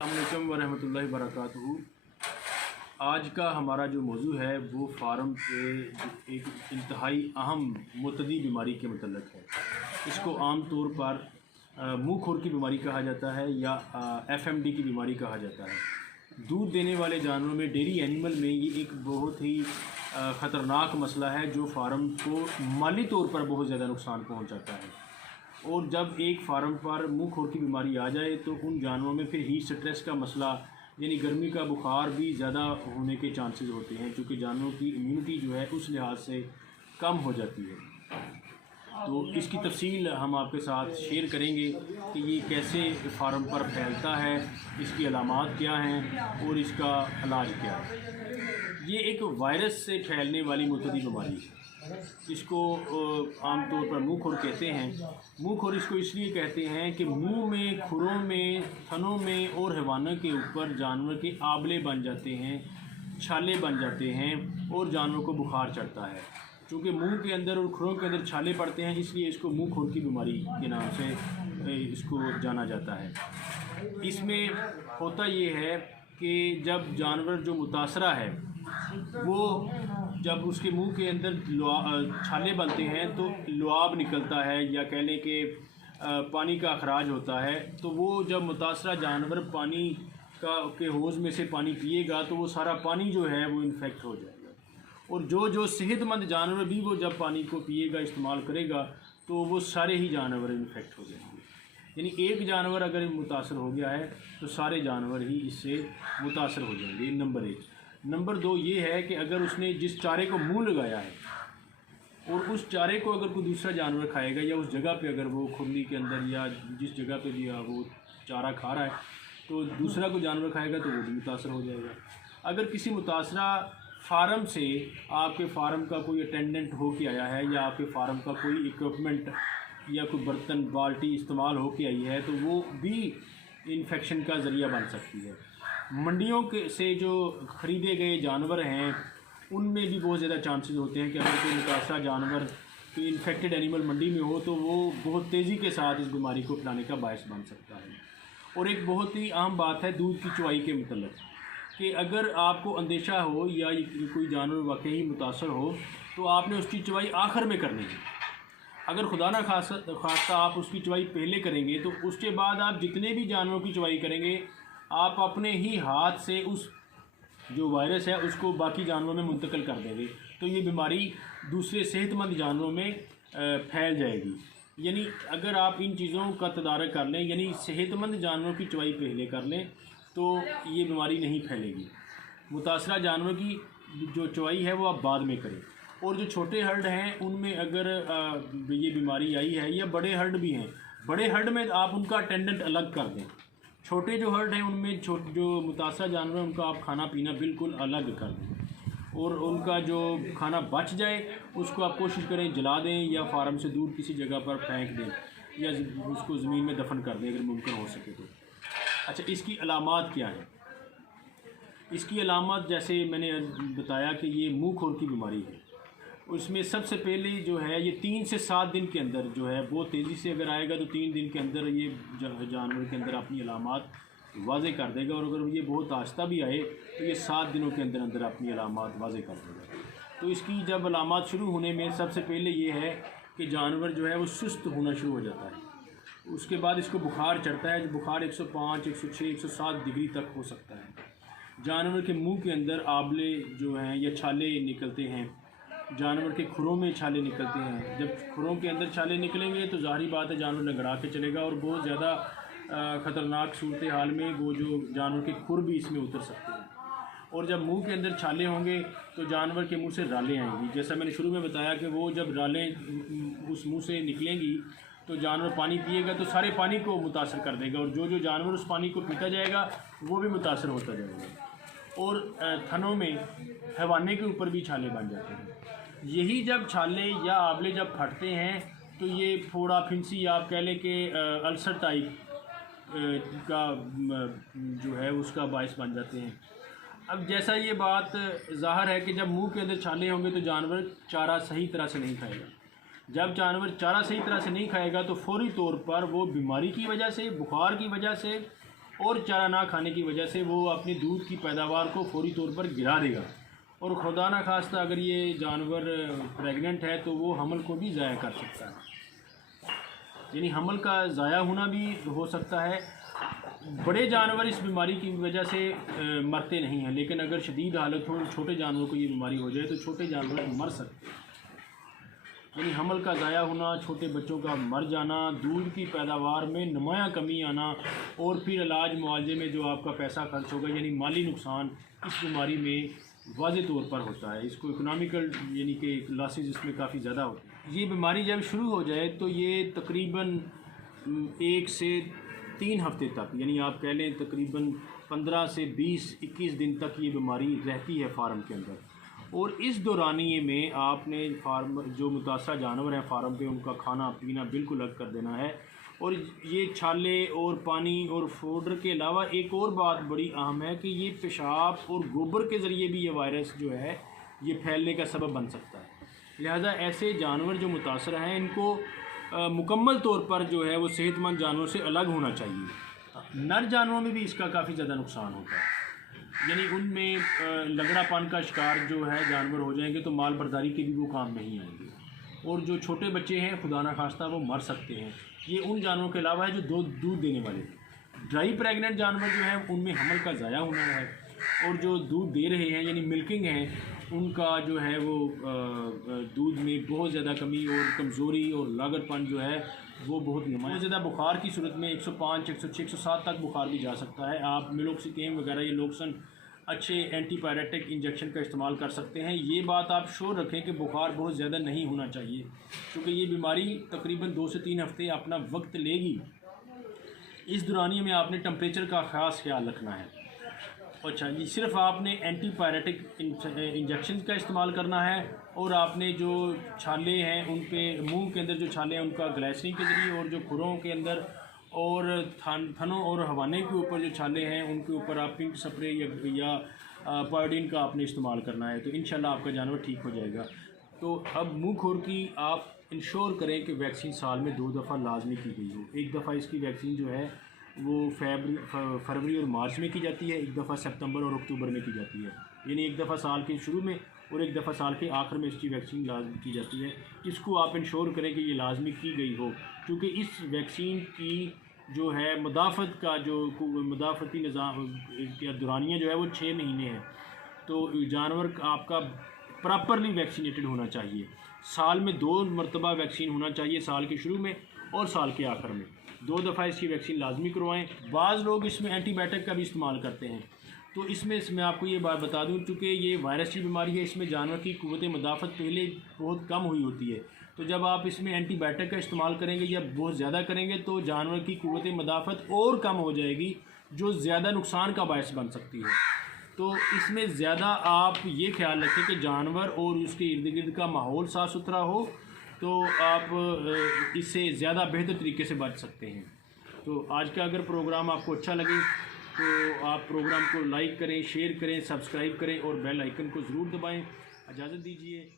अस्सलामुअलैकुम वरहमतुल्लाहि वबरकातुहू। आज का हमारा जो मौजू है वो फार्म पे एक इंतहाई अहम मुतदी बीमारी के मतलब है। इसको आम तौर पर मुँह खुर की बीमारी कहा जाता है या एफएमडी की बीमारी कहा जाता है। दूध देने वाले जानवरों में, डेयरी एनिमल में ये एक बहुत ही ख़तरनाक मसला है जो फार्म को माली तौर पर बहुत ज़्यादा नुकसान पहुँचाता है। और जब एक फार्म पर मुँह खुर की बीमारी आ जाए तो उन जानवरों में फिर हीट स्ट्रेस का मसला यानी गर्मी का बुखार भी ज़्यादा होने के चांसेस होते हैं, क्योंकि जानवरों की इम्यूनिटी जो है उस लिहाज से कम हो जाती है। तो इसकी तफसील हम आपके साथ शेयर करेंगे कि ये कैसे फार्म पर फैलता है, इसकी अलामात क्या हैं और इसका इलाज क्या है। ये एक वायरस से फैलने वाली मुतदी बीमारी है। इसको आमतौर पर मुँह खुर कहते हैं। मुँह खुर इसको इसलिए कहते हैं कि मुंह में, खुरों में, थनों में और हैवानों के ऊपर जानवर के आबले बन जाते हैं, छाले बन जाते हैं और जानवर को बुखार चढ़ता है। चूँकि मुंह के अंदर और खुरों के अंदर छाले पड़ते हैं, इसलिए इसको मुँह खुर की बीमारी के नाम से इसको जाना जाता है। इसमें होता ये है कि जब जानवर जो मुतासरा है वो जब उसके मुंह के अंदर छाले बनते हैं तो लुआब निकलता है या कह लें कि पानी का अखराज होता है, तो वो जब मुतासरा जानवर पानी के हौज़ में से पानी पिएगा तो वो सारा पानी जो है वो इन्फेक्ट हो जाएगा। और जो सेहतमंद जानवर भी वो जब पानी को पिएगा, इस्तेमाल करेगा, तो वो सारे ही जानवर इन्फेक्ट हो जाएंगे। यानी एक जानवर अगर मुतासर हो गया है तो सारे जानवर ही इससे मुतासर हो जाएंगे। नंबर 1। नंबर 2 ये है कि अगर उसने जिस चारे को मुंह लगाया है और उस चारे को अगर कोई दूसरा जानवर खाएगा या उस जगह पे अगर वो खुरली के अंदर या जिस जगह पे भी वो चारा खा रहा है तो दूसरा कोई जानवर खाएगा तो वो भी मुतासर हो जाएगा। अगर किसी मुतासरा फार्म से आपके फार्म का कोई अटेंडेंट हो के आया है या आपके फार्म का कोई इक्विपमेंट या कोई बर्तन, बाल्टी इस्तेमाल हो के आई है तो वो भी इन्फेक्शन का ज़रिया बन सकती है। मंडियों के से जो ख़रीदे गए जानवर हैं उनमें भी बहुत ज़्यादा चांसेस होते हैं कि अगर कोई मुतासरा जानवर, कोई इन्फेक्टेड एनिमल मंडी में हो तो वो बहुत तेज़ी के साथ इस बीमारी को फैलाने का बायस बन सकता है। और एक बहुत ही अहम बात है दूध की चुवाई के मतलब कि अगर आपको अंदेशा हो या कोई जानवर वाकई मुतासर हो तो आपने उसकी चुवाई आखिर में करनी है। अगर खुदा ना खास्ता आप उसकी चुवाई पहले करेंगे तो उसके बाद आप जितने भी जानवरों की चुवाई करेंगे आप अपने ही हाथ से उस जो वायरस है उसको बाकी जानवरों में मुंतकिल कर देंगे, तो ये बीमारी दूसरे सेहतमंद जानवरों में फैल जाएगी। यानी अगर आप इन चीज़ों का तदारक कर लें, यानी सेहतमंद जानवरों की चुवाई पहले कर लें, तो ये बीमारी नहीं फैलेगी। मुतासरा जानवर की जो चुवाई है वो आप बाद में करें। और जो छोटे हर्ड हैं उनमें अगर ये बीमारी आई है या बड़े हर्ड भी हैं, बड़े हर्ड में आप उनका अटेंडेंट अलग कर दें। छोटे जो हर्ड हैं उनमें जो मुतासरा जानवर हैं उनका आप खाना पीना बिल्कुल अलग कर दें और उनका जो खाना बच जाए उसको आप कोशिश करें जला दें या फार्म से दूर किसी जगह पर फेंक दें या उसको ज़मीन में दफन कर दें अगर मुमकिन हो सके तो। अच्छा, इसकी अलामात क्या है? इसकी अलामत जैसे मैंने बताया कि ये मुँह खुर की बीमारी है। उसमें सबसे पहले जो है ये 3 से 7 दिन के अंदर जो है बहुत तेज़ी से अगर आएगा तो 3 दिन के अंदर ये जानवर के अंदर अपनी अलामात वाज़े कर देगा, और अगर ये बहुत आहिस्ता भी आए तो ये 7 दिनों के अंदर अंदर अपनी अलामात वाज़े कर देगा। तो इसकी जब अलामात शुरू होने में सबसे पहले ये है कि जानवर जो है वो सुस्त होना शुरू हो जाता है। उसके बाद इसको बुखार चढ़ता है, जो बुखार 105, 106, 107 डिग्री तक हो सकता है। जानवर के मुँह के अंदर आबले जो हैं या छाले निकलते हैं, जानवर के खुरों में छाले निकलते हैं। जब खुरों के अंदर छाले निकलेंगे तो ज़ाहिर बात है जानवर लंगड़ा के चलेगा और बहुत ज़्यादा ख़तरनाक सूरत हाल में वो जो जानवर के खुर भी इसमें उतर सकते हैं। और जब मुंह के अंदर छाले होंगे तो जानवर के मुंह से रालें आएंगी। जैसा मैंने शुरू में बताया कि वो जब रालें उस मुंह से निकलेंगी तो जानवर पानी पिएगा तो सारे पानी को मुतासर कर देगा, और जो जानवर उस पानी को पीता जाएगा वो भी मुतासर होता जाएगा। और थनों में, हैवाने के ऊपर भी छाले बन जाते हैं। यही जब छाले या आबले जब फटते हैं तो ये फोड़ा, फिंसी, आप कह लें कि अल्सर टाइप का जो है उसका बायस बन जाते हैं। अब जैसा ये बात ज़ाहिर है कि जब मुंह के अंदर छाले होंगे तो जानवर चारा सही तरह से नहीं खाएगा। जब जानवर चारा सही तरह से नहीं खाएगा तो फौरी तौर पर वो बीमारी की वजह से, बुखार की वजह से और चारा ना खाने की वजह से वो अपनी दूध की पैदावार को फौरी तौर पर गिरा देगा। और खुदा ना खास्ता अगर ये जानवर प्रेग्नेंट है तो वो हमल को भी ज़ाया कर सकता है, यानी हमल का ज़ाया होना भी हो सकता है। बड़े जानवर इस बीमारी की वजह से मरते नहीं हैं, लेकिन अगर शदीद हालत हो, छोटे जानवरों को ये बीमारी हो जाए तो छोटे जानवर मर सकते हैं। यानी हमल का ज़ाया होना, छोटे बच्चों का मर जाना, दूध की पैदावार में नुमायाँ कमी आना और फिर इलाज मुआवजे में जो आपका पैसा खर्च होगा यानी माली नुकसान इस बीमारी में वाज़े तौर पर होता है। इसको इकोनॉमिकल यानी कि लॉसेस इसमें काफ़ी ज़्यादा होते हैं। ये बीमारी जब शुरू हो जाए तो ये तकरीबन 1 से 3 हफ्ते तक, यानी आप कह लें तकरीबन 15 से 20-21 दिन तक ये बीमारी रहती है फार्म के अंदर। और इस दौरानिए में आपने फार्म जो मुतासरा जानवर हैं फार्म पे उनका खाना पीना बिल्कुल अलग कर देना है। और ये छाले और पानी और पाउडर के अलावा एक और बात बड़ी अहम है कि ये पेशाब और गोबर के ज़रिए भी ये वायरस जो है ये फैलने का सबब बन सकता है। लिहाजा ऐसे जानवर जो मुतासर हैं इनको मुकम्मल तौर पर जो है वो सेहतमंद जानवरों से अलग होना चाहिए। नर जानवरों में भी इसका काफ़ी ज़्यादा नुकसान होता है, यानी उनमें लगड़ापन का शिकार जो है जानवर हो जाएंगे तो माल बर्दारी के भी वो काम नहीं आएंगे। और जो छोटे बच्चे हैं खुदा ना खास्ता वो मर सकते हैं। ये उन जानवरों के अलावा है जो दूध देने वाले। ड्राई प्रेग्नेंट जानवर जो हैं उनमें हमल का ज़ाया होना है, और जो दूध दे रहे हैं यानी मिल्किंग हैं उनका जो है वो दूध में बहुत ज़्यादा कमी और कमज़ोरी और लागतपन जो है वो बहुत नुमायाँ। ज़्यादा बुखार की सूरत में 105, 106, 107 तक बुखार भी जा सकता है। आप मिलोक्सिकेम वगैरह ये लोक्सन अच्छे एंटीपायरेटिक इंजेक्शन का इस्तेमाल कर सकते हैं। ये बात आप श्योर रखें कि बुखार बहुत ज़्यादा नहीं होना चाहिए, क्योंकि ये बीमारी तकरीबन 2 से 3 हफ्ते अपना वक्त लेगी। इस दौरानिए में आपने टेम्परेचर का ख़ास ख्याल रखना है। अच्छा जी, सिर्फ आपने एंटीपायरेटिक इंजेक्शन का इस्तेमाल करना है, और आपने जो छाले हैं उन पे मुँह के अंदर जो छाले हैं उनका ग्लाइसरीन के ज़रिए, और जो खुरों के अंदर और थनों और हवाने के ऊपर जो छाले हैं उनके ऊपर आप पिंक स्प्रे या पायोडीन का आपने इस्तेमाल करना है, तो इंशाल्लाह आपका जानवर ठीक हो जाएगा। तो अब मुँह खोर की आप इंश्योर करें कि वैक्सीन साल में 2 दफ़ा लाजमी की गई हो। एक दफ़ा इसकी वैक्सीन जो है वो फरवरी और मार्च में की जाती है, एक दफ़ा सितंबर और अक्टूबर में की जाती है, यानी एक दफ़ा साल के शुरू में और एक दफ़ा साल के आखिर में इसकी वैक्सीन लाजमी की जाती है। इसको आप इंश्योर करें कि ये लाजमी की गई हो, क्योंकि इस वैक्सीन की जो है मुदाफ़त का जो मुदाफ़ती निज़ाम के दौरानिया जो है वो 6 महीने है। तो जानवर आपका प्रॉपरली वैक्सीनेटेड होना चाहिए। साल में 2 मरतबा वैक्सीन होना चाहिए, साल के शुरू में और साल के आखिर में 2 दफ़ा इसकी वैक्सीन लाजमी करवाएं। बाज़ लोग इसमें एंटीबायोटिक का भी इस्तेमाल करते हैं, तो इसमें आपको ये बात बता दूं, चूँकि ये वायरस की बीमारी है, इसमें जानवर की क़ुव्वत मुदाफ़त पहले बहुत कम हुई होती है। तो जब आप इसमें एंटीबायोटिक का इस्तेमाल करेंगे या बहुत ज़्यादा करेंगे तो जानवर की क़ुव्वत मुदाफ़त और कम हो जाएगी, जो ज़्यादा नुकसान का बायस बन सकती है। तो इसमें ज़्यादा आप ये ख्याल रखें कि जानवर और उसके इर्द गिर्द का माहौल साफ़ सुथरा हो, तो आप इससे ज़्यादा बेहतर तरीके से बच सकते हैं। तो आज का अगर प्रोग्राम आपको अच्छा लगे तो आप प्रोग्राम को लाइक करें, शेयर करें, सब्सक्राइब करें और बेल आइकन को ज़रूर दबाएं। इजाज़त दीजिए।